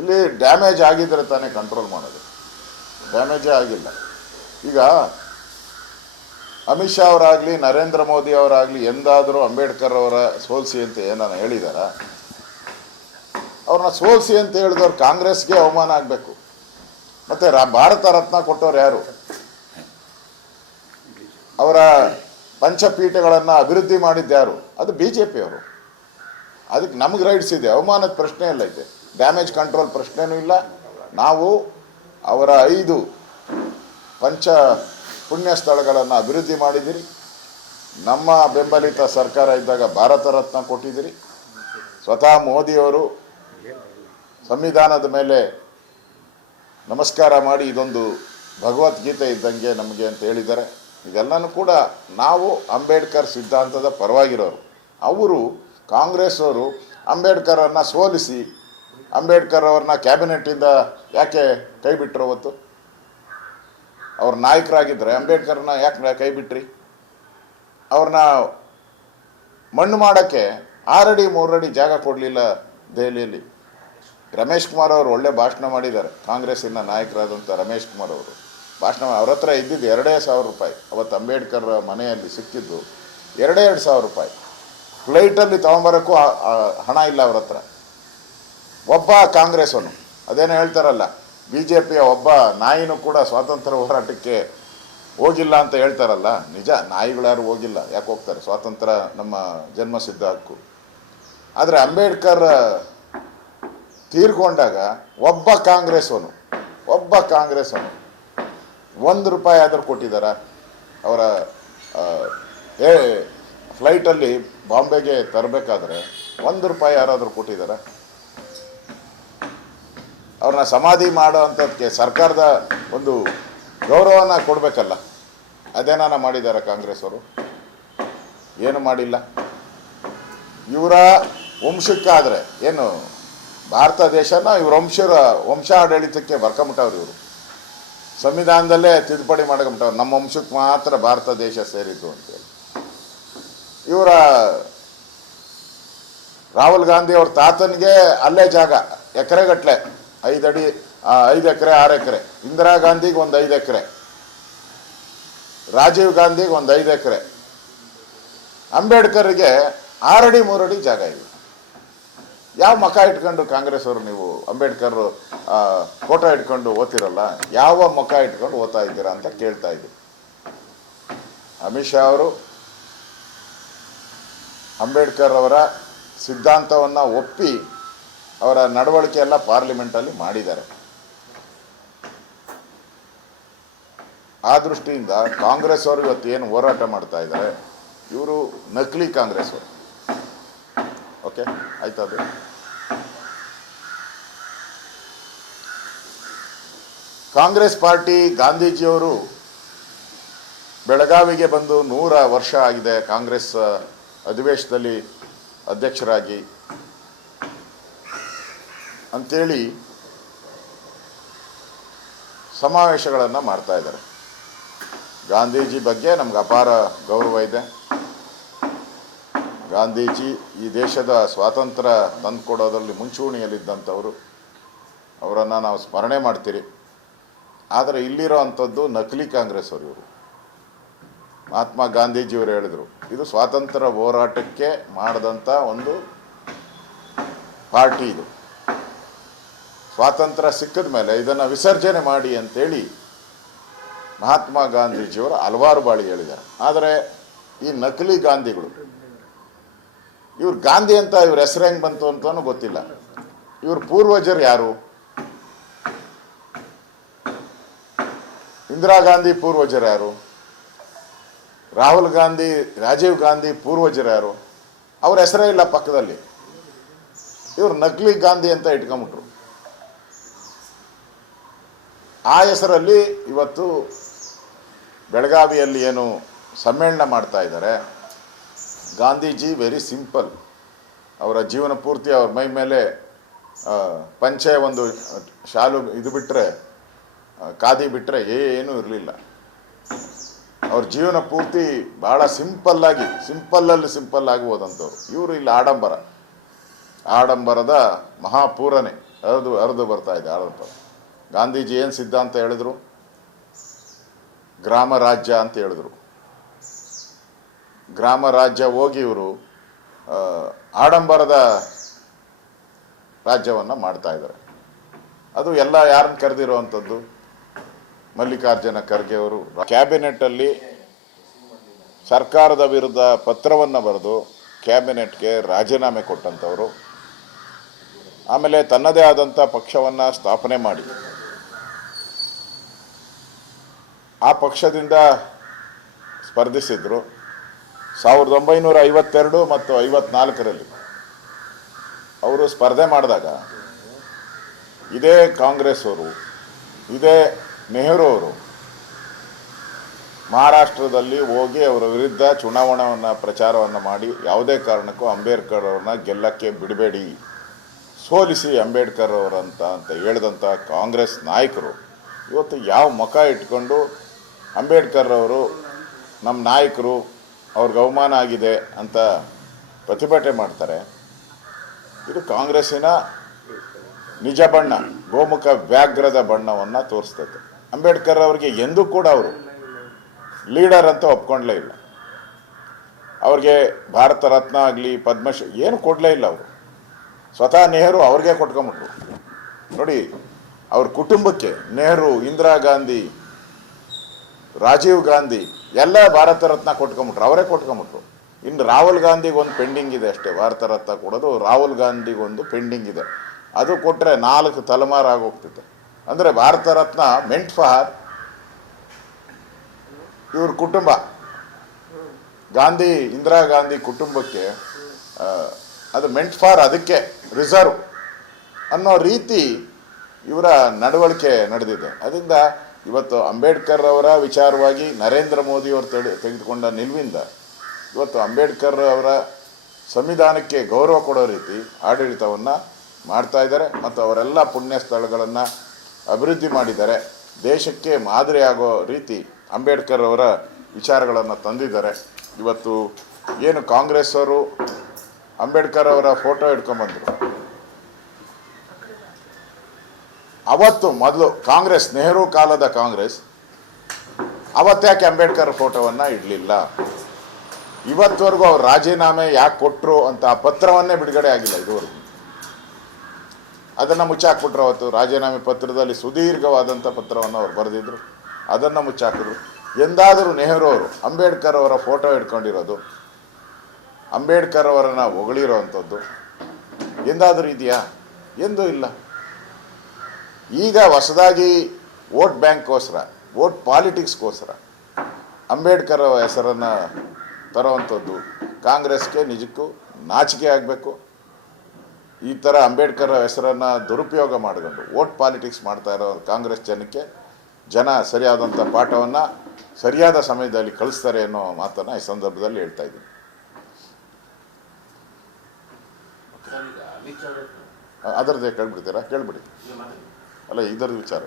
ಇಲ್ಲಿ ಡ್ಯಾಮೇಜ್ ಆಗಿದ್ದರೆ ತಾನೇ ಕಂಟ್ರೋಲ್ ಮಾಡೋದು. ಡ್ಯಾಮೇಜೇ ಆಗಿಲ್ಲ. ಈಗ ಅಮಿತ್ ಶಾ ಅವರಾಗಲಿ ನರೇಂದ್ರ ಮೋದಿ ಅವರಾಗಲಿ ಎಂದಾದರೂ ಅಂಬೇಡ್ಕರ್ ಅವರ ಸೋಲಿಸಿ ಅಂತ ಏನಾನ ಹೇಳಿದಾರ? ಅವ್ರನ್ನ ಸೋಲಿಸಿ ಅಂತ ಹೇಳಿದವ್ರು ಕಾಂಗ್ರೆಸ್ಗೆ ಅವಮಾನ ಆಗಬೇಕು. ಮತ್ತು ಭಾರತ ರತ್ನ ಕೊಟ್ಟವ್ರು ಯಾರು? ಅವರ ಪಂಚಪೀಠಗಳನ್ನು ಅಭಿವೃದ್ಧಿ ಮಾಡಿದ್ದು ಯಾರು? ಅದು BJP ಅವರು. ಅದಕ್ಕೆ ನಮಗೆ ರೈಟ್ಸ್ ಇದೆ, ಅವಮಾನದ ಪ್ರಶ್ನೆ ಎಲ್ಲ ಇದೆ, ಡ್ಯಾಮೇಜ್ ಕಂಟ್ರೋಲ್ ಪ್ರಶ್ನೆನೂ ಇಲ್ಲ. ನಾವು ಅವರ 5 ಪಂಚ ಪುಣ್ಯ ಸ್ಥಳಗಳನ್ನು ಅಭಿವೃದ್ಧಿ ಮಾಡಿದ್ದೀರಿ. ನಮ್ಮ ಬೆಂಬಲಿತ ಸರ್ಕಾರ ಇದ್ದಾಗ ಭಾರತ ರತ್ನ ಕೊಟ್ಟಿದ್ದೀರಿ. ಸ್ವತಃ ಮೋದಿಯವರು ಸಂವಿಧಾನದ ಮೇಲೆ ನಮಸ್ಕಾರ ಮಾಡಿ ಇದೊಂದು ಭಗವದ್ಗೀತೆ ಇದ್ದಂಗೆ ನಮಗೆ ಅಂತ ಹೇಳಿದ್ದಾರೆ. ಇದೆಲ್ಲನೂ ಕೂಡ ನಾವು ಅಂಬೇಡ್ಕರ್ ಸಿದ್ಧಾಂತದ ಪರವಾಗಿರೋರು. ಅವರು ಕಾಂಗ್ರೆಸ್ ಅವರು ಅಂಬೇಡ್ಕರನ್ನು ಸೋಲಿಸಿ ಅಂಬೇಡ್ಕರ್ ಅವ್ರನ್ನ ಕ್ಯಾಬಿನೆಟ್ಟಿಂದ ಯಾಕೆ ಕೈ ಬಿಟ್ಟರು? ಅವತ್ತು ಅವ್ರ ನಾಯಕರಾಗಿದ್ದರೆ ಅಂಬೇಡ್ಕರ್ನ ಯಾಕೆ ಕೈ ಬಿಟ್ರಿ? ಅವ್ರನ್ನ ಮಣ್ಣು ಮಾಡೋಕ್ಕೆ 6 ಅಡಿ 3 ಅಡಿ ಜಾಗ ಕೊಡಲಿಲ್ಲ ದೆಹಲಿಯಲ್ಲಿ. ರಮೇಶ್ ಕುಮಾರ್ ಅವರು ಒಳ್ಳೆ ಭಾಷಣ ಮಾಡಿದ್ದಾರೆ. ಕಾಂಗ್ರೆಸ್ಸಿನ ನಾಯಕರಾದಂಥ ರಮೇಶ್ ಕುಮಾರ್ ಅವರು ಭಾಷಣ, ಅವ್ರ ಹತ್ರ ಇದ್ದಿದ್ದು 2,000 ರೂಪಾಯಿ. ಅವತ್ತು ಅಂಬೇಡ್ಕರ್ ಮನೆಯಲ್ಲಿ ಸಿಕ್ಕಿದ್ದು 2,000 ರೂಪಾಯಿ. ಫ್ಲೈಟಲ್ಲಿ ತೊಗೊಂಬರೋಕ್ಕೂ ಹಣ ಇಲ್ಲ ಅವ್ರ ಹತ್ರ. ಒಬ್ಬ ಕಾಂಗ್ರೆಸ್ಸವನು, ಅದೇನೋ ಹೇಳ್ತಾರಲ್ಲ, BJPಯ ಒಬ್ಬ ನಾಯಿನೂ ಕೂಡ ಸ್ವಾತಂತ್ರ್ಯ ಹೋರಾಟಕ್ಕೆ ಹೋಗಿಲ್ಲ ಅಂತ ಹೇಳ್ತಾರಲ್ಲ, ನಿಜ. ನಾಯಿಗಳ್ಯಾರು ಹೋಗಿಲ್ಲ, ಯಾಕೆ ಹೋಗ್ತಾರೆ? ಸ್ವಾತಂತ್ರ್ಯ ನಮ್ಮ ಜನ್ಮಸಿದ್ಧ ಹಕ್ಕು. ಆದರೆ ಅಂಬೇಡ್ಕರ್ ತೀರ್ಕೊಂಡಾಗ ಒಬ್ಬ ಕಾಂಗ್ರೆಸ್ಸವನು $1 ಆದರೂ ಕೊಟ್ಟಿದ್ದಾರ? ಅವರ ಫ್ಲೈಟಲ್ಲಿ ಬಾಂಬೆಗೆ ತರಬೇಕಾದ್ರೆ $1 ಯಾರಾದರೂ ಕೊಟ್ಟಿದ್ದಾರ? ಅವ್ರನ್ನ ಸಮಾಧಿ ಮಾಡೋ ಅಂಥದ್ದಕ್ಕೆ ಸರ್ಕಾರದ ಒಂದು ಗೌರವನ ಕೊಡಬೇಕಲ್ಲ, ಅದೇನಾನ ಮಾಡಿದ್ದಾರೆ ಕಾಂಗ್ರೆಸ್ ಅವರು? ಏನು ಮಾಡಿಲ್ಲ. ಇವರ ವಂಶಕ್ಕಾದರೆ ಏನು ಭಾರತ ದೇಶನ ಇವ್ರ ವಂಶಾಡಳಿತಕ್ಕೆ ಬರ್ಕೊಂಬಿಟ್ಟವ್ರು. ಇವರು ಸಂವಿಧಾನದಲ್ಲೇ ತಿದ್ದುಪಡಿ ಮಾಡ್ಕೊಂಬಿಟ್ಟವ್ರು, ನಮ್ಮ ವಂಶಕ್ಕೆ ಮಾತ್ರ ಭಾರತ ದೇಶ ಸೇರಿದ್ದು ಅಂತೇಳಿ. ಇವರ ರಾಹುಲ್ ಗಾಂಧಿ ಅವ್ರ ತಾತನಿಗೆ ಅಲ್ಲೇ ಜಾಗ ಎಕರೆಗಟ್ಟಲೆ, 5 ಎಕರೆ 6 ಎಕರೆ. ಇಂದಿರಾ ಗಾಂಧಿಗೆ ಒಂದು 5 ಎಕರೆ, ರಾಜೀವ್ ಗಾಂಧಿಗೆ ಒಂದು 5 ಎಕರೆ. ಅಂಬೇಡ್ಕರ್ಗೆ 6 ಅಡಿ 3 ಅಡಿ ಜಾಗ ಇದೆ. ಯಾವ ಮಕ ಇಟ್ಕೊಂಡು ಕಾಂಗ್ರೆಸ್ ಅವರು ನೀವು ಅಂಬೇಡ್ಕರ್ ಫೋಟೋ ಇಟ್ಕೊಂಡು ಓದ್ತಿರಲ್ಲ? ಯಾವ ಮುಖ ಇಟ್ಕೊಂಡು ಓದ್ತಾ ಇದ್ದೀರಾ ಅಂತ ಕೇಳ್ತಾ ಇದ್ದೀವಿ. ಅಮಿತ್ ಶಾ ಅವರು ಅಂಬೇಡ್ಕರ್ ಅವರ ಸಿದ್ಧಾಂತವನ್ನು ಒಪ್ಪಿ ಅವರ ನಡವಳಿಕೆ ಎಲ್ಲ ಪಾರ್ಲಿಮೆಂಟಲ್ಲಿ ಮಾಡಿದ್ದಾರೆ. ಆ ದೃಷ್ಟಿಯಿಂದ ಕಾಂಗ್ರೆಸ್ ಅವರು ಇವತ್ತು ಏನು ಹೋರಾಟ ಮಾಡ್ತಾ ಇದ್ದಾರೆ, ಇವರು ನಕಲಿ ಕಾಂಗ್ರೆಸ್ ಅವರು. ಓಕೆ, ಆಯ್ತಾ? ಅದು ಕಾಂಗ್ರೆಸ್ ಪಾರ್ಟಿ, ಗಾಂಧೀಜಿಯವರು ಬೆಳಗಾವಿಗೆ ಬಂದು 100 ವರ್ಷ ಆಗಿದೆ. ಕಾಂಗ್ರೆಸ್ ಅಧಿವೇಶನದಲ್ಲಿ ಅಧ್ಯಕ್ಷರಾಗಿ ಅಂಥೇಳಿ ಸಮಾವೇಶಗಳನ್ನು ಮಾಡ್ತಾ ಇದ್ದಾರೆ. ಗಾಂಧೀಜಿ ಬಗ್ಗೆ ನಮ್ಗೆ ಅಪಾರ ಗೌರವ ಇದೆ. ಗಾಂಧೀಜಿ ಈ ದೇಶದ ಸ್ವಾತಂತ್ರ್ಯ ತಂದುಕೊಡೋದ್ರಲ್ಲಿ ಮುಂಚೂಣಿಯಲ್ಲಿದ್ದಂಥವರು. ಅವರನ್ನು ನಾವು ಸ್ಮರಣೆ ಮಾಡ್ತೀರಿ. ಆದರೆ ಇಲ್ಲಿರೋ ಅಂಥದ್ದು ನಕಲಿ ಕಾಂಗ್ರೆಸ್ ಅವರು. ಇವರು ಮಹಾತ್ಮ ಗಾಂಧೀಜಿಯವರು ಹೇಳಿದರು, ಇದು ಸ್ವಾತಂತ್ರ್ಯ ಹೋರಾಟಕ್ಕೆ ಮಾಡಿದಂಥ ಒಂದು ಪಾರ್ಟಿ. ಇದು ಸ್ವಾತಂತ್ರ್ಯ ಸಿಕ್ಕಿದ ಮೇಲೆ ಇದನ್ನು ವಿಸರ್ಜನೆ ಮಾಡಿ ಅಂತೇಳಿ ಮಹಾತ್ಮ ಗಾಂಧೀಜಿಯವರು ಹಲವಾರು ಬಾರಿ ಹೇಳಿದ್ದಾರೆ. ಆದರೆ ಈ ನಕಲಿ ಗಾಂಧಿಗಳು, ಇವ್ರು ಗಾಂಧಿ ಅಂತ ಇವ್ರ ಹೆಸರು ಹೆಂಗೆ ಬಂತು ಅಂತಲೂ ಗೊತ್ತಿಲ್ಲ. ಇವ್ರ ಪೂರ್ವಜರು ಯಾರು? ಇಂದಿರಾ ಗಾಂಧಿ ಪೂರ್ವಜರು ಯಾರು? ರಾಹುಲ್ ಗಾಂಧಿ, ರಾಜೀವ್ ಗಾಂಧಿ ಪೂರ್ವಜರು ಯಾರು? ಅವ್ರ ಹೆಸರೇ ಇಲ್ಲ ಪಕ್ಕದಲ್ಲಿ. ಇವ್ರು ನಕಲಿ ಗಾಂಧಿ ಅಂತ ಇಟ್ಕೊಂಬಿಟ್ರು. ಆ ಹೆಸರಲ್ಲಿ ಇವತ್ತು ಬೆಳಗಾವಿಯಲ್ಲಿ ಏನು ಸಮ್ಮೇಳನ ಮಾಡ್ತಾ ಇದ್ದಾರೆ. Gandhiji very simple. ಅವರ ಜೀವನ ಪೂರ್ತಿ ಅವ್ರ ಮೈ ಮೇಲೆ ಪಂಚೆ, ಒಂದು ಶಾಲು ಇದು ಬಿಟ್ಟರೆ, ಖಾದಿ ಬಿಟ್ಟರೆ ಏನೂ ಇರಲಿಲ್ಲ. ಅವ್ರ ಜೀವನ ಪೂರ್ತಿ ಭಾಳ ಸಿಂಪಲ್ ಆಗಿ ಹೋದಂಥವ್ರು. ಇವರು ಇಲ್ಲಿ ಆಡಂಬರದ ಮಹಾಪೂರನೇ. ಹರಿದು ಬರ್ತಾ ಇದೆ ಆಡಳಿತ. ಗಾಂಧೀಜಿ ಏನು ಸಿದ್ಧಾಂತ ಹೇಳಿದ್ರು? ಗ್ರಾಮ ರಾಜ್ಯ ಅಂತ ಹೇಳಿದ್ರು. ಗ್ರಾಮ ರಾಜ್ಯ ಹೋಗಿ ಇವರು ಆಡಂಬರದ ರಾಜ್ಯವನ್ನು ಮಾಡ್ತಾ ಇದ್ದಾರೆ. ಅದು ಎಲ್ಲ ಯಾರನ್ನು ಕರೆದಿರುವಂಥದ್ದು? ಮಲ್ಲಿಕಾರ್ಜುನ ಖರ್ಗೆ ಅವರು ಕ್ಯಾಬಿನೆಟ್ಟಲ್ಲಿ ಸರ್ಕಾರದ ವಿರುದ್ಧ ಪತ್ರವನ್ನು ಬರೆದು ಕ್ಯಾಬಿನೆಟ್ಗೆ ರಾಜೀನಾಮೆ ಕೊಟ್ಟಂಥವರು. ಆಮೇಲೆ ತನ್ನದೇ ಆದಂಥ ಪಕ್ಷವನ್ನು ಸ್ಥಾಪನೆ ಮಾಡಿ ಆ ಪಕ್ಷದಿಂದ ಸ್ಪರ್ಧಿಸಿದ್ರು. 1952 ಮತ್ತು 54ರಲ್ಲಿ ಅವರು ಸ್ಪರ್ಧೆ ಮಾಡಿದಾಗ ಇದೇ ಕಾಂಗ್ರೆಸ್ ಅವರು, ಇದೇ ನೆಹರು ಅವರು ಮಹಾರಾಷ್ಟ್ರದಲ್ಲಿ ಹೋಗಿ ಅವರ ವಿರುದ್ಧ ಚುನಾವಣೆಯನ್ನು ಪ್ರಚಾರವನ್ನು ಮಾಡಿ ಯಾವುದೇ ಕಾರಣಕ್ಕೂ ಅಂಬೇಡ್ಕರ್ ಅವ್ರನ್ನ ಗೆಲ್ಲಕ್ಕೆ ಬಿಡಬೇಡಿ, ಸೋಲಿಸಿ ಅಂಬೇಡ್ಕರ್ ಅವರಂತ ಹೇಳಿದಂಥ ಕಾಂಗ್ರೆಸ್ ನಾಯಕರು ಇವತ್ತು ಯಾವ ಮುಖ ಇಟ್ಕೊಂಡು ಅಂಬೇಡ್ಕರ್ ಅವರು ನಮ್ಮ ನಾಯಕರು, ಅವ್ರಿಗೆ ಅವಮಾನ ಆಗಿದೆ ಅಂತ ಪ್ರತಿಭಟನೆ ಮಾಡ್ತಾರೆ? ಇದು ಕಾಂಗ್ರೆಸ್ಸಿನ ನಿಜ ಬಣ್ಣ, ಗೋಮುಖ ವ್ಯಾಘ್ರದ ಬಣ್ಣವನ್ನು ತೋರಿಸ್ತೈತೆ. ಅಂಬೇಡ್ಕರ್ ಅವರಿಗೆ ಎಂದೂ ಕೂಡ ಅವರು ಲೀಡರ್ ಅಂತ ಒಪ್ಕೊಂಡ್ಲೇ ಇಲ್ಲ. ಅವ್ರಿಗೆ ಭಾರತ ರತ್ನ ಆಗಲಿ ಪದ್ಮಶ್ರೀ ಏನು ಕೊಡಲೇ ಇಲ್ಲ. ಅವರು ಸ್ವತಃ ನೆಹರು ಅವ್ರಿಗೆ ಕೊಟ್ಕೊಂಬಿಟ್ರು. ನೋಡಿ, ಅವ್ರ ಕುಟುಂಬಕ್ಕೆ ನೆಹರು, ಇಂದಿರಾ ಗಾಂಧಿ, ರಾಜೀವ್ ಗಾಂಧಿ ಎಲ್ಲ ಭಾರತ ರತ್ನ ಕೊಟ್ಕೊಂಬಿಟ್ರು, ಅವರೇ ಕೊಟ್ಕೊಂಬಿಟ್ರು. ಇನ್ನು ರಾಹುಲ್ ಗಾಂಧಿಗೆ ಒಂದು ಪೆಂಡಿಂಗ್ ಇದೆ ಅಷ್ಟೇ, ಭಾರತ ರತ್ನ ಕೊಡೋದು ರಾಹುಲ್ ಗಾಂಧಿಗೊಂದು ಪೆಂಡಿಂಗ್ ಇದೆ. ಅದು ಕೊಟ್ಟರೆ 4 ತಲೆಮಾರು ಆಗೋಗ್ತಿದೆ. ಅಂದರೆ ಭಾರತ ರತ್ನ ಮೆಂಟ್ ಫಾರ್ ಇವ್ರ ಕುಟುಂಬ, ಗಾಂಧಿ ಇಂದಿರಾ ಗಾಂಧಿ ಕುಟುಂಬಕ್ಕೆ ಅದು ಮೆಂಟ್ ಫಾರ್, ಅದಕ್ಕೆ ರಿಸರ್ವ್ ಅನ್ನೋ ರೀತಿ ಇವರ ನಡವಳಿಕೆ ನಡೆದಿದೆ. ಅದರಿಂದ ಇವತ್ತು ಅಂಬೇಡ್ಕರ್ ಅವರ ವಿಚಾರವಾಗಿ ನರೇಂದ್ರ ಮೋದಿಯವರು ತೆಗೆದುಕೊಂಡ ನಿಲುವಿಂದ ಇವತ್ತು ಅಂಬೇಡ್ಕರ್ ಅವರ ಸಂವಿಧಾನಕ್ಕೆ ಗೌರವ ಕೊಡೋ ರೀತಿ ಆಡಳಿತವನ್ನು ಮಾಡ್ತಾ ಇದ್ದಾರೆ. ಮತ್ತು ಅವರೆಲ್ಲ ಪುಣ್ಯ ಸ್ಥಳಗಳನ್ನು ಅಭಿವೃದ್ಧಿ ಮಾಡಿದ್ದಾರೆ. ದೇಶಕ್ಕೆ ಮಾದರಿ ಆಗೋ ರೀತಿ ಅಂಬೇಡ್ಕರ್ ಅವರ ವಿಚಾರಗಳನ್ನು ತಂದಿದ್ದಾರೆ. ಇವತ್ತು ಏನು ಕಾಂಗ್ರೆಸ್ ಅವರು ಅಂಬೇಡ್ಕರ್ ಅವರ ಫೋಟೋ ಇಟ್ಕೊಂಡ್ಬಂದರು, ಅವತ್ತು ಮೊದಲು ಕಾಂಗ್ರೆಸ್, ನೆಹರು ಕಾಲದ ಕಾಂಗ್ರೆಸ್ ಅವತ್ತ್ಯಾಕೆ ಅಂಬೇಡ್ಕರ್ ಫೋಟೋವನ್ನು ಇಡಲಿಲ್ಲ? ಇವತ್ತವರೆಗೂ ಅವ್ರು ರಾಜೀನಾಮೆ ಯಾಕೆ ಕೊಟ್ಟರು ಅಂತ ಆ ಪತ್ರವನ್ನೇ ಬಿಡುಗಡೆ ಆಗಿಲ್ಲ ಇದುವರೆಗೂ. ಅದನ್ನು ಮುಚ್ಚಾಕ್ಬಿಟ್ರು. ಅವತ್ತು ರಾಜೀನಾಮೆ ಪತ್ರದಲ್ಲಿ ಸುದೀರ್ಘವಾದಂಥ ಪತ್ರವನ್ನು ಅವ್ರು ಬರೆದಿದ್ರು, ಅದನ್ನು ಮುಚ್ಚಾಕಿದ್ರು. ಎಂದಾದರೂ ನೆಹರು ಅವರು ಅಂಬೇಡ್ಕರ್ ಅವರ ಫೋಟೋ ಇಟ್ಕೊಂಡಿರೋದು, ಅಂಬೇಡ್ಕರ್ ಅವರನ್ನು ಹೊಗಳಿರೋವಂಥದ್ದು ಎಂದಾದರೂ ಇದೆಯಾ? ಎಂದೂ ಇಲ್ಲ. ಈಗ ಹೊಸದಾಗಿ ವೋಟ್ ಬ್ಯಾಂಕ್ಗೋಸ್ಕರ, ವೋಟ್ ಪಾಲಿಟಿಕ್ಸ್ಗೋಸ್ಕರ ಅಂಬೇಡ್ಕರ್ ಹೆಸರನ್ನು ತರುವಂಥದ್ದು ಕಾಂಗ್ರೆಸ್ಗೆ ನಿಜಕ್ಕೂ ನಾಚಿಕೆ ಆಗಬೇಕು. ಈ ಥರ ಅಂಬೇಡ್ಕರ್ ಹೆಸರನ್ನು ದುರುಪಯೋಗ ಮಾಡಿಕೊಂಡು ವೋಟ್ ಪಾಲಿಟಿಕ್ಸ್ ಮಾಡ್ತಾ ಇರೋ ಕಾಂಗ್ರೆಸ್ ಜನಕ್ಕೆ ಜನ ಸರಿಯಾದಂಥ ಪಾಠವನ್ನು ಸರಿಯಾದ ಸಮಯದಲ್ಲಿ ಕಳಿಸ್ತಾರೆ ಅನ್ನೋ ಮಾತನ್ನು ಈ ಸಂದರ್ಭದಲ್ಲಿ ಹೇಳ್ತಾ ಇದ್ದೀನಿ. ಅದರದ್ದೇ ಕೇಳ್ಬಿಡ್ತೀರಾ? ಕೇಳ್ಬಿಡಿ. ಅಲ್ಲ, ಇದರ ವಿಚಾರ